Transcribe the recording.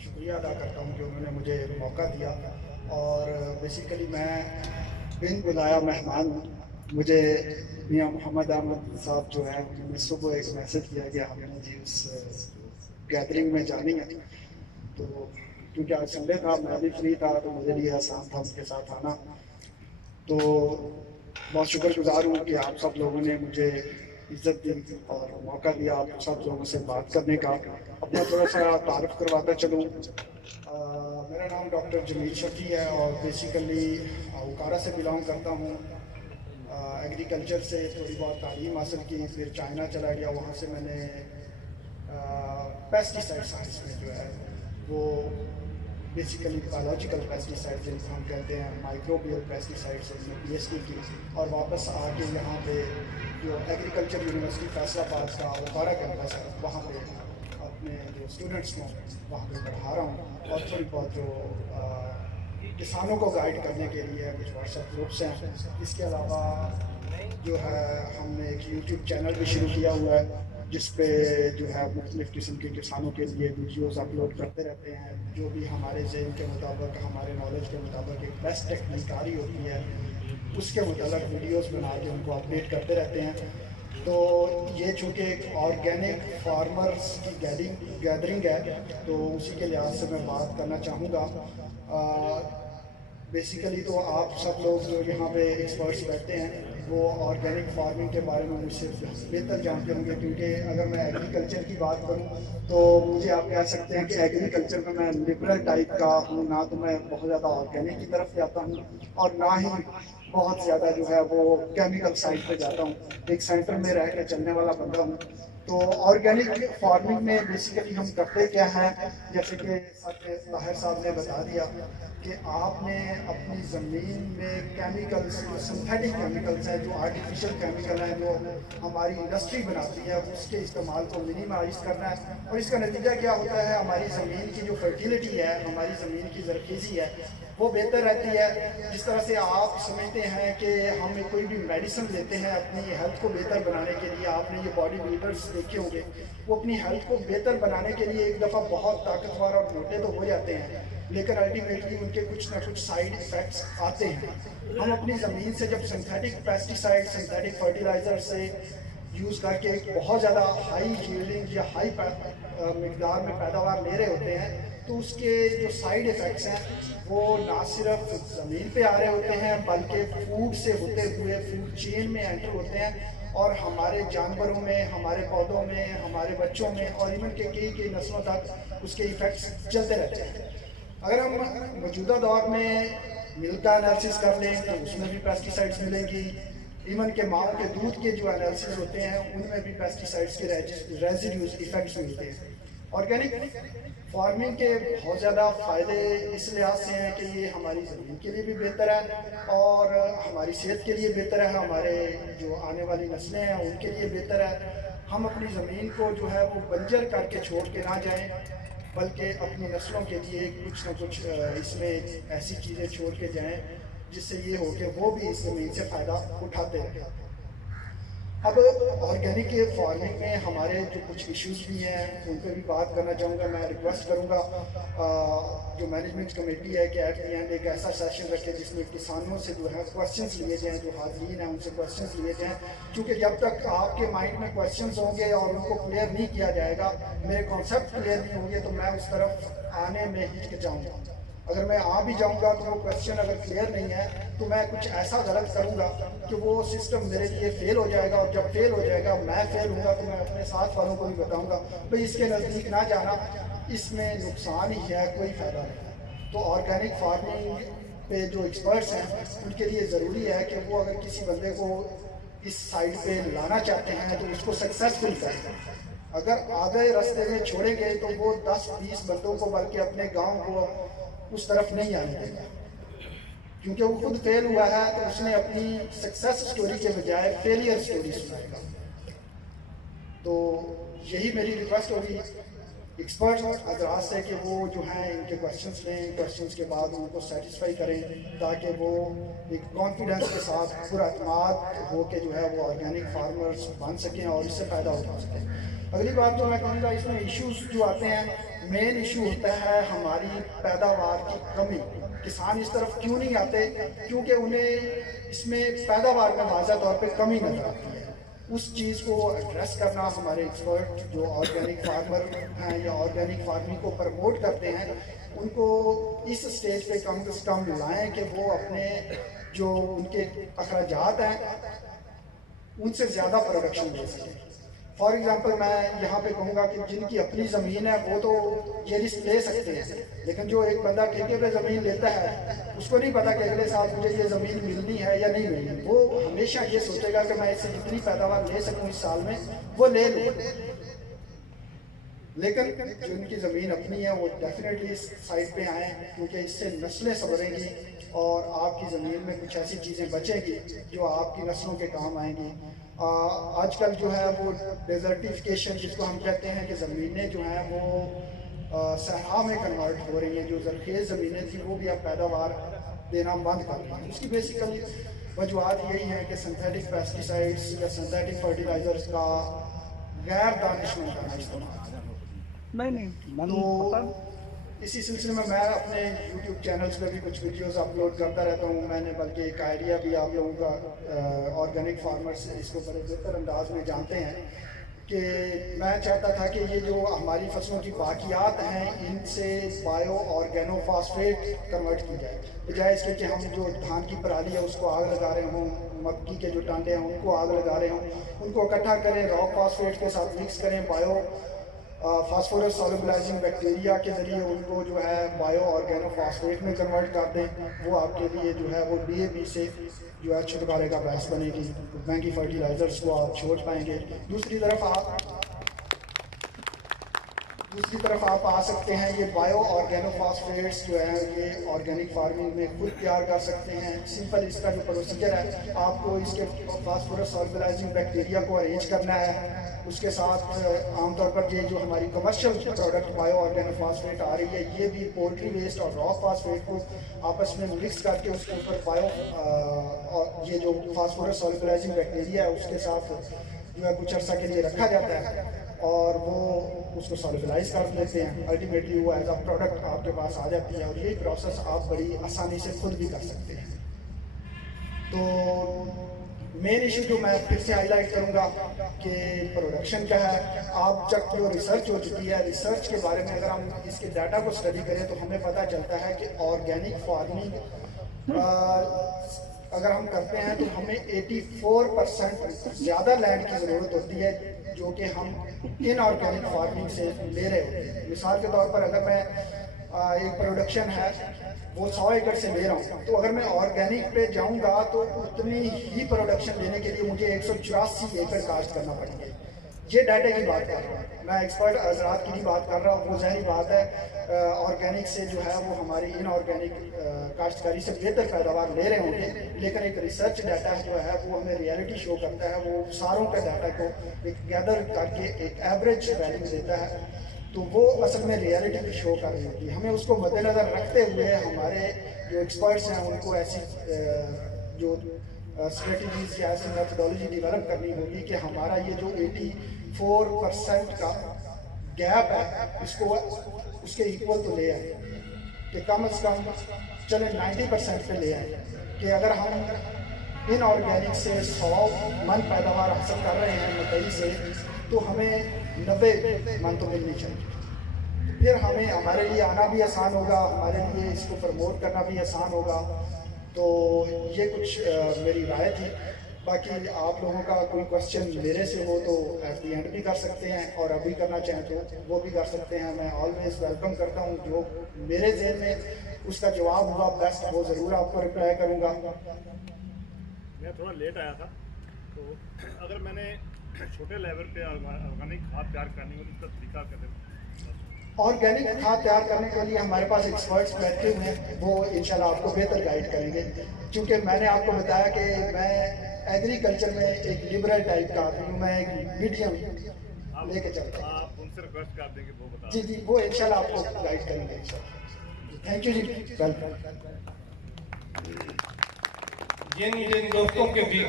شکریہ ادا کرتا ہوں کہ انہوں نے مجھے موقع دیا. اور بیسیکلی میں بن بلایا مہمان ہوں. مجھے میاں محمد احمد صاحب جو ہیں انہوں نے صبح ایک میسج کیا کہ ہم نے جی اس گیدرنگ میں جانی ہے. تو کیونکہ آج سنڈے تھا, میں بھی فری تھا, تو مجھے لیے آسان تھا ان کے ساتھ آنا. تو بہت شکر گزار ہوں کہ آپ سب لوگوں نے مجھے عزت دی اور موقع دیا آپ سب لوگوں سے بات کرنے کا. اپنا تھوڑا سا تعارف کرواتا چلوں. میرا نام ڈاکٹر جمیل شفیع ہے اور بیسیکلی اوکارا سے بلانگ کرتا ہوں. ایگریکلچر سے تھوڑی بہت تعلیم حاصل کی, پھر چائنا چلا گیا. وہاں سے میں نے پیسٹیسائڈ سائنس میں جو ہے وہ بیسیکلی بایولوجیکل پیسٹیسائڈ جن کو ہم کہتے ہیں مائکروبیل پیسٹیسائڈ سے میں پی ایچ ڈی کی, اور واپس آ کے یہاں پہ جو ایگریکلچر یونیورسٹی فیصل آباد کا اوکارا کیمپس ہے وہاں پہ اپنے جو اسٹوڈنٹس کو وہاں پہ پڑھا رہا ہوں. اور تھوڑی بہت جو کسانوں کو گائیڈ کرنے کے لیے کچھ واٹس ایپ گروپس ہیں. اس کے علاوہ جو ہے ہم نے ایک یوٹیوب چینل بھی شروع کیا ہوا ہے جس پہ جو ہے مختلف قسم کے کسانوں کے لیے ویڈیوز اپلوڈ کرتے رہتے ہیں. جو بھی ہمارے ذہن کے مطابق, ہمارے نالج کے مطابق ایک بیسٹ ٹیکنیک آ رہی ہوتی ہے, اس کے متعلق ویڈیوز بنا کے ان کو اپڈیٹ کرتے رہتے ہیں. تو یہ چونکہ ایک آرگینک فارمرز کی گیدرنگ ہے, تو اسی کے لحاظ سے میں بات کرنا چاہوں گا. بیسیکلی تو آپ سب لوگ جو یہاں پہ ایکسپرٹس بیٹھتے ہیں وہ آرگینک فارمنگ کے بارے میں مجھ سے بہتر جانتے ہوں گے, کیونکہ اگر میں ایگریکلچر کی بات کروں تو مجھے آپ کہہ سکتے ہیں کہ ایگریکلچر میں لبرل ٹائپ کا ہوں. نہ تو میں بہت زیادہ آرگینک کی طرف جاتا ہوں اور نہ ہی بہت زیادہ جو ہے وہ کیمیکل سائڈ پہ جاتا ہوں. ایک سینٹر میں رہ کے چلنے والا بندہ ہوں. تو آرگینک فارمنگ میں بیسیکلی ہم کرتے کیا ہے, جیسے کہ طاہر صاحب نے بتا دیا کہ آپ نے اپنی زمین میں کیمیکلز, جو سنتھیٹک کیمیکلز ہیں, جو آرٹیفیشیل کیمیکل ہیں, جو ہماری انڈسٹری بناتی ہے, اس کے استعمال کو منیمائز کرنا ہے. اور اس کا نتیجہ کیا ہوتا ہے, ہماری زمین کی جو فرٹیلیٹی ہے, ہماری زمین کی زرخیزی ہے, وہ بہتر رہتی ہے. جس طرح سے آپ سمجھتے ہیں کہ ہم کوئی بھی میڈیسن لیتے ہیں اپنی ہیلتھ کو بہتر بنانے کے لیے, آپ نے یہ باڈی بلڈرز دیکھے ہوں گے, وہ اپنی ہیلتھ کو بہتر بنانے کے لیے ایک دفعہ بہت طاقتور اور موٹے تو ہو جاتے ہیں, لیکن الٹیمیٹلی ان کے کچھ نہ کچھ سائیڈ ایفیکٹس آتے ہیں. ہم اپنی زمین سے جب سنتھیٹک پیسٹیسائڈ, سنتھیٹک فرٹیلائزر سے یوز کر کے ایک بہت زیادہ ہائی ییلڈنگ یا ہائی مقدار میں پیداوار لے رہے ہوتے ہیں, تو اس کے جو سائیڈ ایفیکٹس ہیں وہ نہ صرف زمین پہ آ رہے ہوتے ہیں بلکہ فوڈ سے ہوتے ہوئے فوڈ چین میں انٹر ہوتے ہیں, اور ہمارے جانوروں میں, ہمارے پودوں میں, ہمارے بچوں میں, اور ایون کہ کئی نسلوں تک اس کے ایفیکٹس چلتے رہتے ہیں. اگر ہم موجودہ دور میں ملک کا انالیسس کر لیں تو اس میں بھی پیسٹیسائڈس ملیں گی. ایون کہ ماؤں کے دودھ کے جو انالیسس ہوتے ہیں ان میں بھی پیسٹیسائڈس کے ریزیڈیوز ایفیکٹس ملتے ہیں. آرگینک فارمنگ کے بہت زیادہ فائدے اس لحاظ سے ہیں کہ یہ ہماری زمین کے لیے بھی بہتر ہے اور ہماری صحت کے لیے بہتر ہے, ہمارے جو آنے والی نسلیں ہیں ان کے لیے بہتر ہے. ہم اپنی زمین کو جو ہے وہ بنجر کر کے چھوڑ کے نہ جائیں, بلکہ اپنی نسلوں کے لیے کچھ نہ کچھ اس میں ایسی چیزیں چھوڑ کے جائیں جس سے یہ ہو کہ وہ بھی اس زمین سے فائدہ اٹھاتے ہیں. اب آرگینک فارمنگ میں ہمارے جو کچھ ایشوز بھی ہیں ان پہ بھی بات کرنا چاہوں گا. میں ریکویسٹ کروں گا جو مینجمنٹ کمیٹی ہے کہ ایٹ دی اینڈ ایک ایسا سیشن رکھے جس میں کسانوں سے جو ہے کویشچنس لیے جائیں, جو حاضرین ہیں ان سے کویشچنس لیے جائیں, کیونکہ جب تک آپ کے مائنڈ میں کویشچنس ہوں گے اور ان کو کلیئر نہیں کیا جائے گا, میرے کانسیپٹ کلیئر نہیں ہوں گے, تو میں اس طرف آنے میں ہچکچاؤں گا. اگر میں آ بھی جاؤں گا تو وہ کویشچن اگر کلیئر نہیں ہے تو میں کچھ ایسا غلط کروں گا کہ وہ سسٹم میرے لیے فیل ہو جائے گا, اور جب فیل ہو جائے گا میں فیل ہوں گا تو میں اپنے ساتھ والوں کو بھی بتاؤں گا بھئی اس کے نزدیک نہ جانا, اس میں نقصان ہی ہے, کوئی فائدہ نہیں. تو آرگینک فارمنگ پہ جو ایکسپرٹس ہیں ان کے لیے ضروری ہے کہ وہ اگر کسی بندے کو اس سائڈ پہ لانا چاہتے ہیں تو اس کو سکسیسفل کریں. اگر آدھے راستے میں چھوڑیں گے تو وہ 10-20 بندوں کو بلکہ اپنے گاؤں کو اس طرف نہیں آنے دے گا, کیونکہ وہ خود فیل ہوا ہے تو اس نے اپنی سکسیس سٹوری کے بجائے فیلئر سٹوری سنائے گا. تو یہی میری ریکویسٹ ہوگی ایکسپرٹ حضرات سے کہ وہ جو ہیں ان کے کویشچنس لیں, کویشچنس کے بعد ان کو سیٹسفائی کریں تاکہ وہ ایک کانفیڈنس کے ساتھ پورا اعتماد ہو کے جو ہے وہ آرگینک فارمرز بن سکیں اور اس سے فائدہ اٹھا سکیں. اگلی بات تو میں کہوں گا اس میں ایشوز جو آتے ہیں مین ایشو ہوتا ہے ہماری پیداوار کی کمی. کسان اس طرف کیوں نہیں آتے؟ کیونکہ انہیں اس میں پیداوار میں واضح طور پہ کمی نظر آتی ہے. اس چیز کو ایڈریس کرنا ہمارے ایکسپرٹ جو آرگینک فارمر ہیں یا آرگینک فارمنگ کو پروموٹ کرتے ہیں, ان کو اس سٹیج پہ کم از کم لائیں کہ وہ اپنے جو ان کے اخراجات ہیں ان سے زیادہ پروڈکشن دے سکیں. فار ایگزامپل میں یہاں پہ کہوں گا کہ جن کی اپنی زمین ہے وہ تو یہ رسک لے سکتے ہیں, لیکن جو ایک بندہ ٹھیکے پہ زمین لیتا ہے اس کو نہیں پتا کہ اگلے سال مجھے یہ زمین ملنی ہے یا نہیں ملنی. وہ ہمیشہ یہ سوچے گا کہ میں اس سے جتنی پیداوار لے سکوں اس سال میں وہ لے لوں. لیکن جو ان کی زمین اپنی ہے وہ ڈیفینیٹلی اس سائڈ پہ آئیں, کیونکہ اس سے نسلیں سنوریں گی اور آپ کی زمین میں کچھ ایسی چیزیں بچیں گی جو آپ کی نسلوں کے کام آئیں گی. آج کل جو ہے وہ ڈیزرٹیفیکیشن جس کو ہم کہتے ہیں کہ زمینیں جو ہیں وہ صحرا میں کنورٹ ہو رہی ہیں. جو زرخیز زمینیں تھیں وہ بھی اب پیداوار دینا بند کر رہی ہیں. اس کی بیسیکلی وجوہات یہی ہیں کہ سنتھیٹک پیسٹیسائڈس یا سنتھیٹک فرٹیلائزرز کا غیر دانشمند کا استعمال. تو اسی سلسلے میں اپنے یوٹیوب چینلز پہ بھی کچھ ویڈیوز اپلوڈ کرتا رہتا ہوں. میں نے بلکہ ایک آئیڈیا بھی آپ لوگوں کا آرگینک فارمرز اس کو بڑے بہتر انداز میں جانتے ہیں کہ میں چاہتا تھا کہ یہ جو ہماری فصلوں کی باقیات ہیں ان سے بایو آرگینو فاسفیٹ کنورٹ کی جائے, بجائے اس کے کہ ہم جو دھان کی پرالی ہے اس کو آگ لگا رہے ہوں, مکئی کے جو ٹانڈے ہیں ان کو آگ لگا رہے ہوں, ان کو اکٹھا کریں, راک فاسفیٹ کے ساتھ مکس کریں, بایو فاسفورس سالوبلائزنگ بیکٹیریا کے ذریعے ان کو جو ہے بایو آرگینو فاسفیٹ میں کنورٹ کر دیں. وہ آپ کے لیے جو ہے وہ ڈی اے پی سے جو ہے چھٹکارے کا باعث بنے گی. مہنگی فرٹیلائزرز کو آپ چھوڑ پائیں گے. دوسری طرف آپ آ سکتے ہیں, یہ بایو آرگینو فاسفیٹس جو ہے یہ آرگینک فارمنگ میں خود تیار کر سکتے ہیں. سمپل اس کا جو پروسیجر ہے, آپ کو اس کے فاسفورس سالوبلائزنگ بیکٹیریا کو ارینج کرنا ہے. اس کے ساتھ عام طور پر یہ جو ہماری کمرشل پروڈکٹ بایو آرگینو فاسفیٹ آ رہی ہے یہ بھی پولٹری ویسٹ اور راک فاسفیٹ کو آپس میں مکس کر کے اس کے اوپر یہ جو فاسفورس سالوبلائزنگ بیکٹیریا ہے اس کے ساتھ جو ہے کچھ عرصہ کے لیے رکھا جاتا ہے اور وہ اس کو سالوبلائز کر لیتے ہیں. الٹیمیٹلی وہ ایز اے پروڈکٹ آپ کے پاس آ جاتی ہے اور یہی پروسیس آپ بڑی آسانی سے خود بھی کر سکتے ہیں. تو مین ایشو جو میں پھر سے ہائی لائٹ کروں گا کہ پروڈکشن کیا ہے. آپ جب جو ریسرچ ہو چکی ہے, ریسرچ کے بارے میں اگر ہم اس کے ڈیٹا کو اسٹڈی کریں تو ہمیں پتہ چلتا ہے کہ آرگینک فارمنگ اگر ہم کرتے ہیں تو ہمیں 84% زیادہ لینڈ کی ضرورت ہوتی ہے جو کہ ہم ان آرگینک فارمنگ سے لے رہے ہوتے ہیں. مثال کے طور پر اگر میں ایک پروڈکشن ہے وہ 100 ایکڑ سے لے رہا ہوں, تو اگر میں آرگینک پہ جاؤں گا تو اتنی ہی پروڈکشن لینے کے لیے مجھے 184 ایکڑ کاشت کرنا پڑیں گے. یہ ڈیٹا کی بات کر رہا ہوں, میں ایکسپرٹ حضرات کی نہیں بات کر رہا ہوں. وہ ظاہری بات ہے آرگینک سے جو ہے وہ ہماری ان آرگینک کاشتکاری سے بہتر پیداوار لے رہے ہوں گے, لیکن ایک ریسرچ ڈیٹا جو ہے وہ ہمیں ریئلٹی شو کرتا ہے. وہ ساروں کا ڈیٹا کو ایک گیدر کر کے ایک ایوریج ویلیو دیتا ہے, تو وہ اصل میں ریئلٹی بھی شو کر رہی ہوتی ہے. ہمیں اس کو مد نظر رکھتے ہوئے ہمارے جو ایکسپرٹس ہیں ان کو ایسی جو اسٹریٹجیز یا ایسی میتھڈالوجی ڈیولپ کرنی ہوگی کہ ہمارا یہ جو 84% کا گیپ ہے اس کو اس کے ایکول تو لے آئے, کہ کم از کم چلیں 90% پہ لے آئے, کہ اگر ہم ان آرگینک سے 100 من پیداوار حاصل کر رہے ہیں مکئی سے تو ہمیں 90 من تو ملنی چاہیے. پھر ہمیں ہمارے لیے آنا بھی آسان ہوگا, ہمارے لیے اس کو پروموٹ کرنا بھی آسان ہوگا. تو یہ کچھ میری رائے تھی. باقی آپ لوگوں کا کوئی کوشچن میرے سے ہو تو ایٹ دی اینڈ بھی کر سکتے ہیں, اور ابھی کرنا چاہیں تو وہ بھی کر سکتے ہیں. میں آلویز ویلکم کرتا ہوں. جو میرے ذہن میں اس کا جواب ہوا بیسٹ وہ ضرور آپ کو رپلائی کروں گا. میں تھوڑا لیٹ آیا تھا, تو اگر میں نے چھوٹے لیول پہ آرگینک کھاد تیار کرنی ہو تو اس کا طریقہ کیا ہے؟ آرگینک کھاد تیار کرنے کے لیے ہمارے پاس ایکسپرٹس بیٹھے ہوئے ہیں, وہ انشاءاللہ آپ کو بہتر گائیڈ کریں گے. کیونکہ میں نے آپ کو بتایا کہ میں ایگریکلچر میں ایک لبرل ٹائپ کا آدمی ہوں, میں ایک میڈیم لے کے چلتا ہوں. آپ ان سے ریکویسٹ کر دیں گے وہ بتا. جی وہ انشاءاللہ آپ کو گائیڈ کریں گے انشاءاللہ. Thank you ji, welcome. جن دوستوں کے بھی